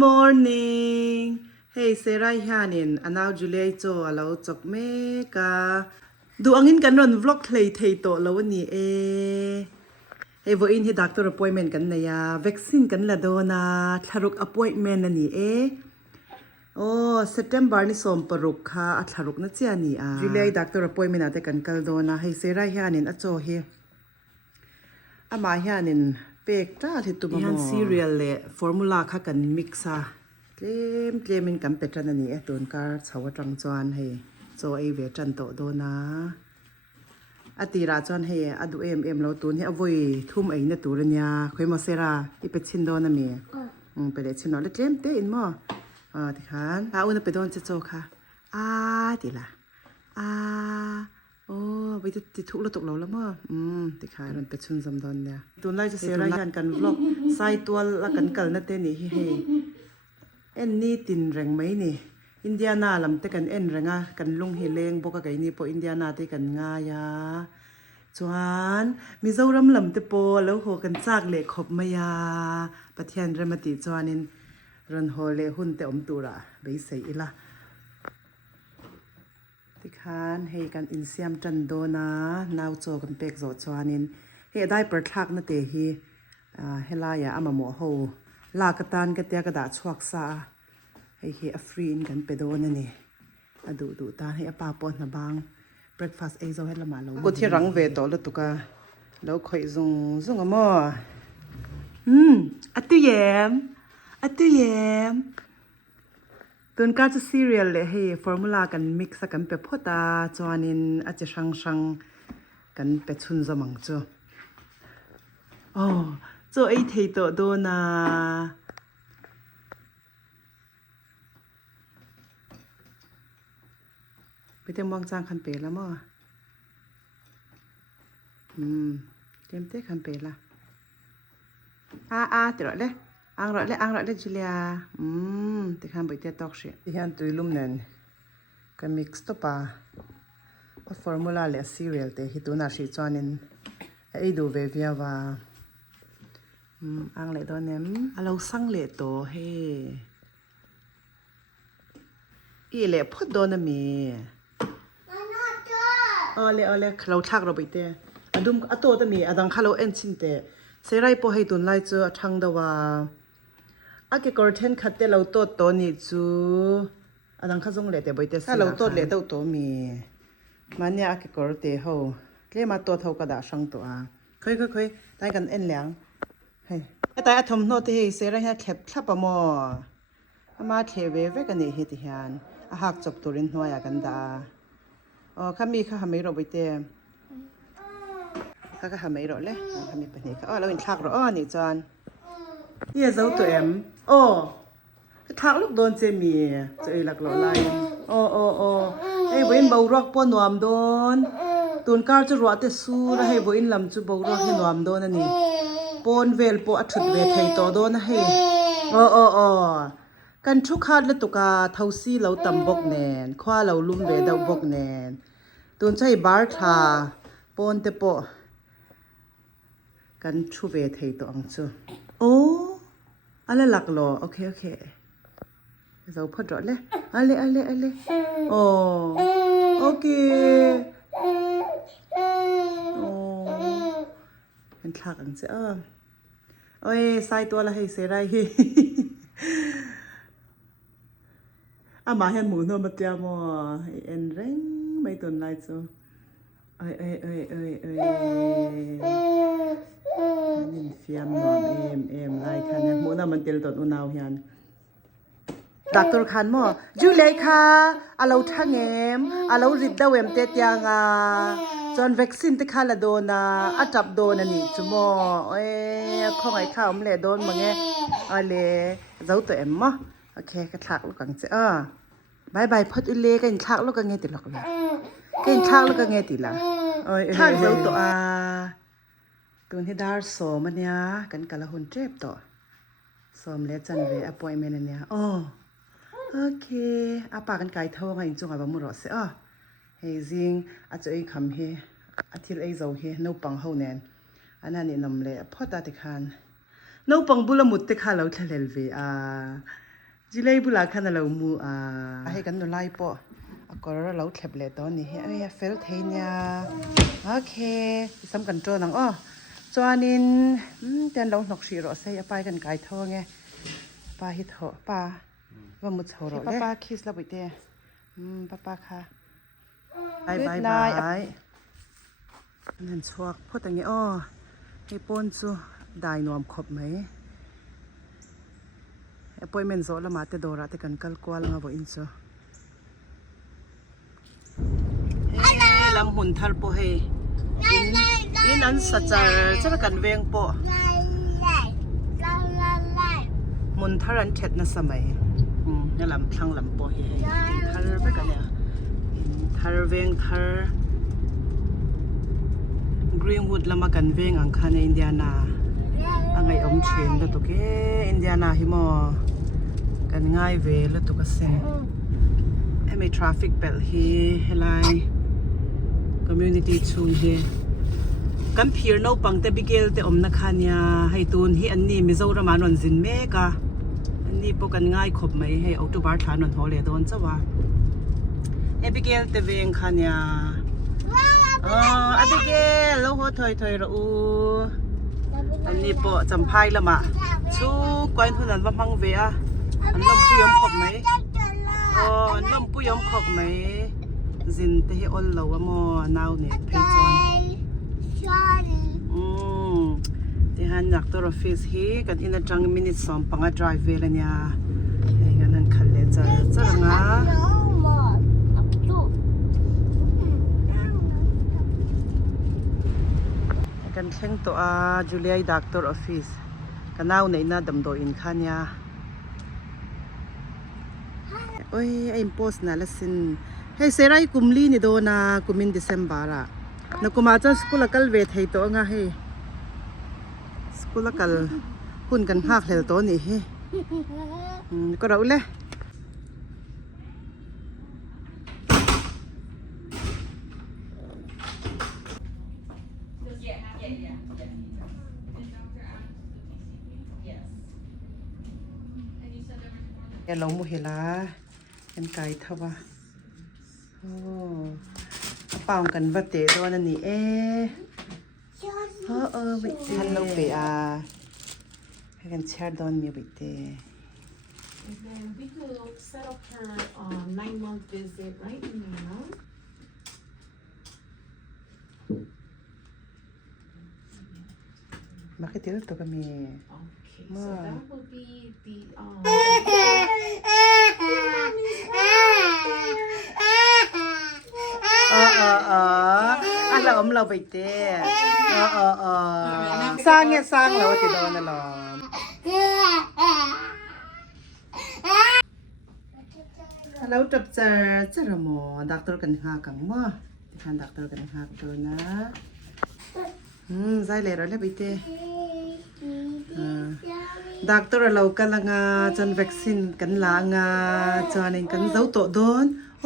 morning hey Sarahin anau July cho alo chok me ka du angin kan ron vlog thei to lo ni hey vo in hi doctor appointment kan na ya vaccine kan la do na tharuk appointment ani oh September ni som paruk kha a tharuk na chi ani July doctor appointment ate kan kal do na hey Sarahin a cho hi ama hianin pek ta thi tu ma cereal le formula kha kan mixa tlem in kan petran ani e ton kar chawa tang chuan hei cho ai ve tran to do na atira chuan hei adu em lo tun he avoi thum ai na tur ania khoima sera i pe chin do na mi pe le chin no le tlem te in mo ti khan a una pe don che cho kha ti la bây giờ thì thuốc là tục lâu lắm à thì khai rồi bị chun dầm đòn nè tuần nàyจะเสียรายการกัน vlog ใส่ตัวละกันเกิลนั่นเต้นี่เฮ้เอ็นนี่ตินแรงไหมนี่อินเดียนาลำแต่กันเอ็นแรงอ่ะกันลุงเฮเลงบอกกันนี่พออินเดียนาที่กันง่ายอ่ะจวนมีเจ้ารำลำแต่พอแล้วโหกันจากเล็กขบมายาประเทศเรมาติจวนนินรันโฮเลหุ่นแต่อมตัวละไปใส่อีละที่คานให้กันอินเซียมจันโดนะนาวโจกันเป็กโจชวานินให้ได้ประทักนั่นเตฮีให้ลายอามาโมโหลากตันกันเตียกระดาษชวกซาให้เฮอฟรีนกันไปโดนนั่นนี่ดูตาให้ป้าปอนนะบางเบรคฟาสต์เอโซให้ละมาลงกูที่รังเวโตแล้วตุกาแล้วคอยซุงอ่ะมั้งอัตุเยมตุนการจะซีเรียลเลยให้ฟอร์มูลากันมิกซ์กันไปพอตาจวนินอาจจะช่างกันไปชุนสมังจ้ะจ้ะไอ้เทโตโดนาไปเต็มวางจางคันเปรแล้วมั้งเต็มเต้คันเปรละเดี๋ยวเลยอังรอเลยจุเลียที่ข้ามไปเตะตอกเสียที่ฮันตุยลุ่มนั่นก็มิกซ์ตัวปะว่าฟอร์มูลาเลซีเรียลเตะฮิตุนาชิจวนินไอ้ดูเวียว่าอังเลยตัวนี้เราสั่งเลยตัวเฮอีเล่พอดโดนมีเลยเราทักเราไปเตะดุมตัวตัวมีดังข้าเราเอ็นชินเตะเสร็จไปให้ตุนไล่เจอช่างดว่าเกี่ยวกับเทนคัดเตเราตัวนี่จูดังข้าจงเลยแต่ไปเตะถ้าเราตัวเลยตัวมีมันเนี่ยเกี่ยวกับเตะเขาเรียกมาตัวเท่ากระดาษช่างตัวค่อยได้กันเอ็นเหลียงเฮ้ยแต่ทำโน้ตที่เสร็จแล้วแคบทับปะมอมาเทเวกันนี่เหตุการณ์หักจบตัวรินหัวอยากกันดาข้ามีข้าไม่รู้ไปเตะข้าก็ทำไม่รอดเลยทำมีปัญหาเราเห็นทักรอนี่จอนนี่จะตัวเอ็มทักลูกโดนเจมีจะหลักหล่อไล่ไอ้เว้นเบารอกป้อนนวมโดนตุนก้าวจะรัวแต่สู้แล้วให้เว้นลำจะเบารอกให้นวมโดนนั่นนี่ป้อนเวลป้อนอัดถุดเวทให้ต่อโดนนะให้กันชุกขาดแล้วตุกาเท้าซี่เราตำบกแนนคว้าเราลุ่มเวดาบกแนนตุนใช้บาร์ทาป้อนแต่ป้อกันชูเวทให้ตัวอังจูอะไรหลักหรอโอเคเราพอดเลยอะไรโอเคเป็นทักอังเจ้าใส่ตัวละให้เสียไรมาเห็นหมูนมาเตียมเอ็นเร่งไม่ตุนไรจูนี่เฟียมนอนเอ็มไรค่ะเนี่ยหมูน่ะมันเตลตดอุณาวเฮียนดักตัวขันหม้อจูเลยค่ะเราทั้งเอ็มเราริบดาวเอ็มเตตียงจนวัคซีนที่ข้าละโดนะจับโดนนี่จุโมข้องไอ้ข้าวมันเลยโดนมั้งไงเลยเจ้าตัวเอ็มมั้งโอเคกระทักลูกกังเจ้บายพอดอุเล่กันทักลูกกังเงติหลอกเลยกันทักลูกกังเงติละทักเจ้าตัวตัวที่ดาร์สอมันเนี่ยกันกะละหุ่นเจ็บต่อสอมเลจันเวอปอยเมนเนี่ยโอเคปากันไก่ทองไงจงอาบมุรอเสเฮซิงอาจจะไอ้คำเฮอาทิตย์ไอ้เจ้าเฮนูปังเฮาแนนอันนั้นนี่นำเลยพอตาติคานนูปังบุลมุดติคาเราทะเลลวี จิเลยบุลาขันเรามูให้กันหนูไล่ปะก็เราแคบเลยตอนนี้เฮ้ยเฟลเทียโอเคสำคัญโจนังอ้อจอนินเดินเราหนกชีรอใส่ไปกันไก่ทอไงป้าฮิตโหป้าว่ามุดโหรอป้าคิสแล้วไปเต้ป้าค่ะบายบายบายนั่นชวกพูดอย่างนี้อ้อให้ป้นจูได้นวมครบไหมappointment zo lama te dora te kan kal kwal nga bo in cho lam hun thar po he in an sachar cha kan veng po mun thar an thet na samai ya lam thang lam po he thar ba kan ya thar veng thar greenwood lama kan veng ang khane indiana angai om chen da to ke indiana hi moกันง่ายเวแล้วตุกเซนไม่ทราฟิกเบลฮีเฮลัยคอมมูนิตี้ชูนเฮกันเพียร์น้าปังเตบิเกลเตอมนักขันยาให้ตูนฮีอันนี้มิโซรามานวันซินเมกะอันนี้พวกกันง่ายขบไหมให้ออกตัวบาร์ทานวันฮอลเลดอนจ้าวะเอบิเกลเตเวงขันยาอบิเกลแล้วหัวถอยๆรูอันนี้พวกจำพายละมะชูกวนทุนนั้นว่าพังเวียอันลมปุยอมขบไหมอันลมปุยอมขบไหมจินเตะอลเราว่าโมนาวเนี่ยเพจอนที่ฮันนักตัวออฟฟิศฮีกันอินจังมินิสอมปังa drive เวลเนี่ยงั้นนั่นขันเลยจะงากันเช่งตัวจูเลียดักตัวออฟฟิศกันนาวในน่าดำโดอินขันยาโอ้ยไอ้โพสน่ะละสินให้เซรัยกุมลีนี่โดนะกุมินเดซมบาระนักกุมาจันสกุลกัลเวทให้ตัวง่ะให้สกุลกัลหุ่นกันภาคเลยตัวนี้ให้ก็เราเลยเราโมเหลาเป็นไก่ทว่าโอ้เป่ากันวัดเตะตัวนั่นนี่ไปทันเราไปให้กันแชร์ดอนมีไปเตะ And then we could set up her 9-month visit right now. Bakit ito kami? Okay, so that would be the alamเราไปเต้สร้างเนี่ยสร้างเราติดโดนน่ะหรอเราจับเจอหมอดักเตอร์กันหากังมั้งที่ทานดักเตอร์กันหาตัวนะใช่เลยเราเลยไปเต้ดักเตอร์เรากันละงาจนวัคซีนกันละงาจนนี่กันเจ้าตัวโดนโ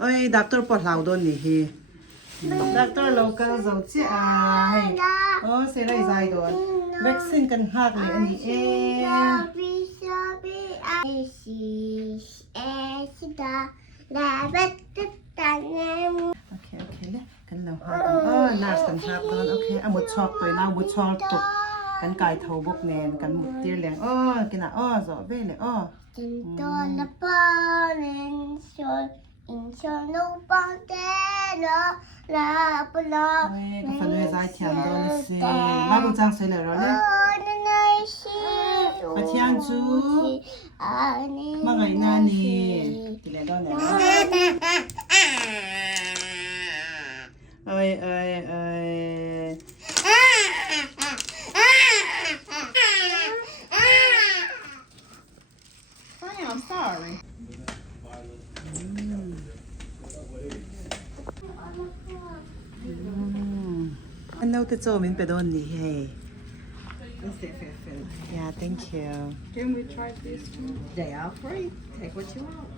อ้ยดักเตอร์ปวดหลังโดนนี่เฮดักเตอร์เรากันเจ้าเจ้าเสียไรใจโดนวัคซีนกันหักเลยอันนี้โอเคเลยกันเราหักน่าสันทับโดนโอเคเอาหมดช็อกตัวนะหมดช็อกตกกันไก่เท่าบกแนนกันหมดเตี้ยแรงกินจ่อเบ้เลยจนตัวละปอนอินชอนลูปองเตละลาปลาก็ฟันด้วยใจเทียนโดนสิมาบุจังสวยเลยเนี่ยมาเทียนจูมาไงนานี่กินเลยโดนเนี่ยเอ้ยI'm sorry. อันนู้นจะโจมินไปโดนนี่เฮ้ Yeah, thank you. Can we try this one? They are free. Take what you want.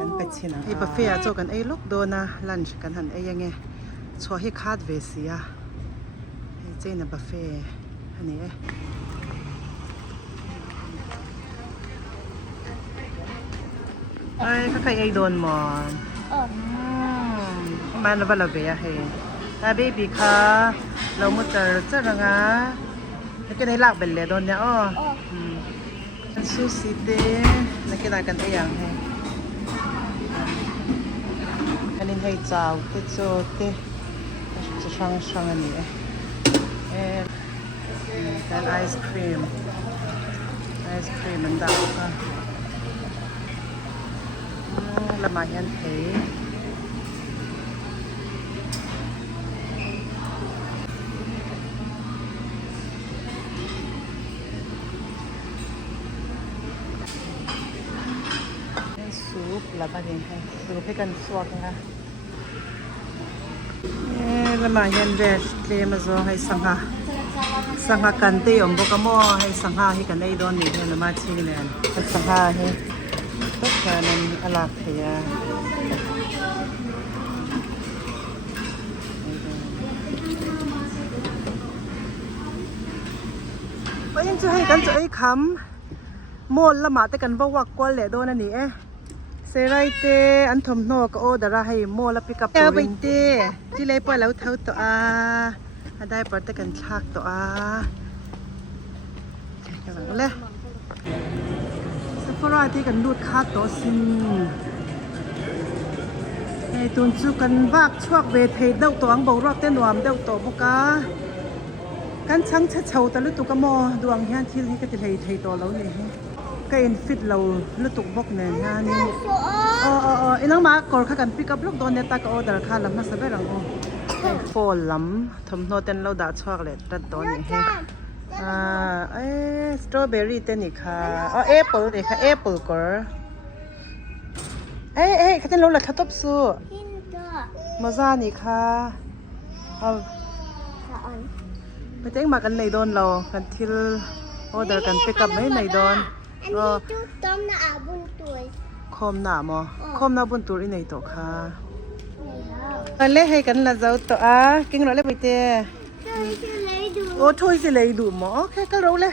อันเป็ดชินะไอ้บุฟเฟ่ต์โจกันไอ้ลูกโดนนะลันช์กันหันไอ้ยังไงชัวร์ให้คาดเวสีอะไอ้เจนบุฟเฟ่ต์อันนี้ Ay, kakay ay doon mo. Man na ba labi ahe? Na baby ka, law mo tar nga. Nakinilak belle doon niya oh. Ang susi din. Nakinakan ayang he. Kanin hay chow, te te. Shang ani eh. And then ice cream. Ice cream ang daw ka. Lamayan eh. Soup laban din hai. Soupให้กันสวกnga. Lamayan veg le mazo hai sangha kante om boka mo hai sangha hi kan ei don ni ne lama chi ne sangha hi tất cả nên alak ya. Vậy chứ hay cần cho ấy khám môn là mà tới cần vào quạt qua lệ đô này nè. Sẽ ra thế anh thầm nô có order ra hay môn là pick up rồi. Vậy thế chỉ lấy bỏ lâu thâu to à, anh đây bỏ tới cần chạc to à. Cái này lên. Sephora thì cần đút khát to xin. Hey tuần chú cần vác chuộc về thấy đâu to ăn bầu rót tên noam đâu to bốc cá. Kan chang cha chau ta lutuk mo duang hian thil hi ka ti thei to lo ni ka in fit lo lutuk bok ne ha ni inang ma kor kha kan pick up lok don ne ta ka order kha lam na sa be rang o fall lam thom no ten lo da chwak le tat to ni he strawberry te ni kha apple ni kha apple kor kha ten lo la khatop su maza ni khaไม่เจ๊งมากันในโดนเรากันที่ออเดอร์กันไปกับไม่ในโดนก็ต้มหน้าบุญตัวคอมหน้ามอคอมหน้าบุญตัวอีในตัวค่ะกันเล่ให้กันละเจ้าตัวกิ้งเราเล่ไปเตะโอ้ช่วยสิเลยดูหมอแค่ก็รู้เลย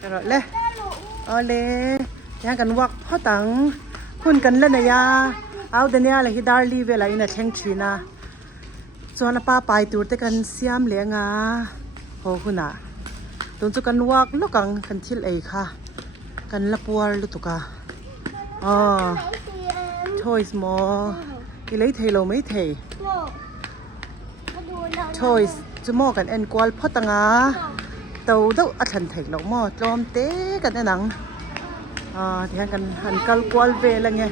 ก็รู้เลยเอาเลยยังกันวักพ่อตังคุณกันเล่นนะยาเอาเดี๋ยวนี้อะไรที่ดาร์ลีเวลาอินเทนชีนะส่วนป้าไปตัวแต่กันเสียมเลี้ยงโอ้คุณตัวจุกันวักลูกกันทิลเอค่ะกันละปัวลูกตุกะchoice มออีเลยเทโลไม่เท choice จะมอกันเอ็นกวลพอตังตัวเดาอัฐันเทโลมอจอมเตะกันในหนังที่หันกันหันกัลกวลเวลไง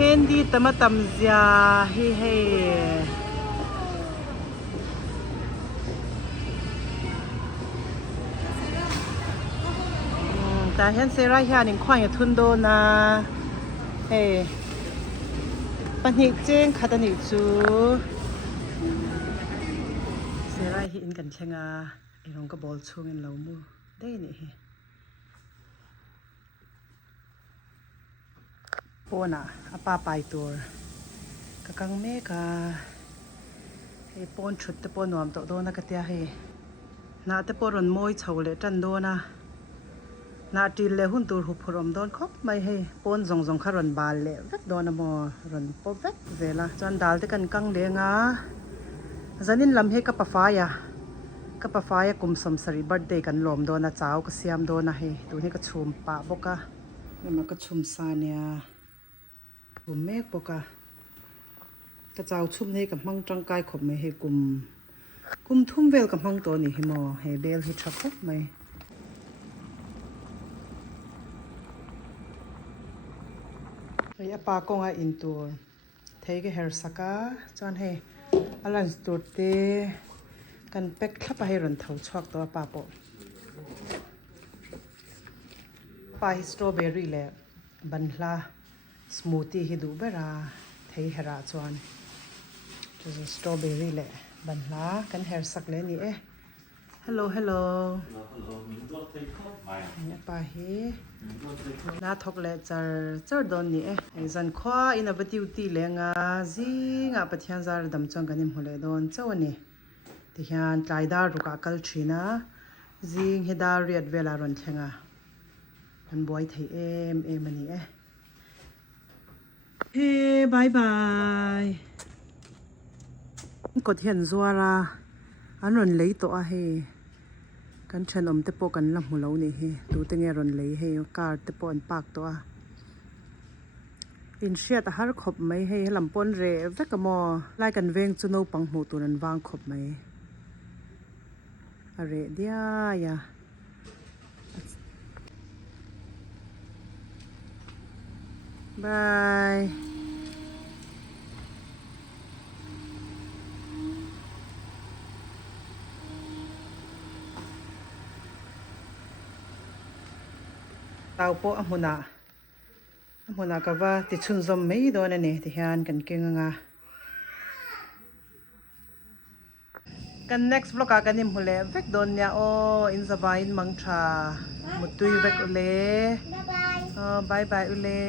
เฮนดีตมาตำเสียเฮ้แต่เห็นเซราเฮียนิ่งควายทุนโดนะเฮ้ปัญญาเจงขัดนิจูเซราเฮียนกันเชงไอ้น้องก็บอลช่วงเงินเรามูได้นี่ปน่ะป้าไปตัวกังเมกาไอ้ปนชุดแต่ปนหนวมตัวโดนนักเตียให้น่าแต่ปนรอนมวยเฉาเลยจันโดนะน่าจีเลยหุ่นตัวหุบรอมโดนครบไม่ให้ปนจงขรอนบาลเลยเวกโดนมอรอนปเวกเวล่ะจนดาลแต่กันกังเลี้ยงจันนินลำให้กับป้าฟ้ายกุมสมสรีบัดเดย์กันหลอมโดนนะเจ้าก็เสียมโดนนะให้ตัวนี้ก็ชุมปะบกะนี่มันก็ชุมซาเนียกุมเมฆปกะกระเจ้าชุ่มให้กับมังจังกายขบไม่ให้กุมทุ่มเวลกับมังตัวนี่ให้มอให้เบลให้ชักพบไหมไอ้ปากงอินตัวเทก็เฮร์สักจอนให้อลันสตูดเตกันเป็กทับไปให้รันเท้าชอกตัวปาโปปาฮิสโตรเบอรี่แหละบันลาสมูทตี้ให้ดูเบราเทเฮราจวนจะสตรอเบอรี่แหละบันลากันเฮร์สักเลยนี่ hello hello Hello, mình đốt thấy khóc mày. ya pa he Mình đốt thấy khóc. na thok le char don ni e zan khwa ina batiu ti le nga zi nga pathian zar dam chang kanim hole don chawani ti hian tlai dar ruka kal thina zing heda riat vela ron thenga kan boy thei em ani e he bye bye ko thian zuara an ron lei to a he kan chen om te po kan lam hulo ni he tu te nge ron lei he car te po an park to a in shia ta har khop mai he lam pon re vekamo lai kan veng chu no pang mu turan wang khop mai are dia ya bye tao po amuna ka va ti chun zom mai do na ne ti hian kan kenga kan next vlog a kanim hule vek don nya o in zabain mangtha mutui vek ule bye bye ule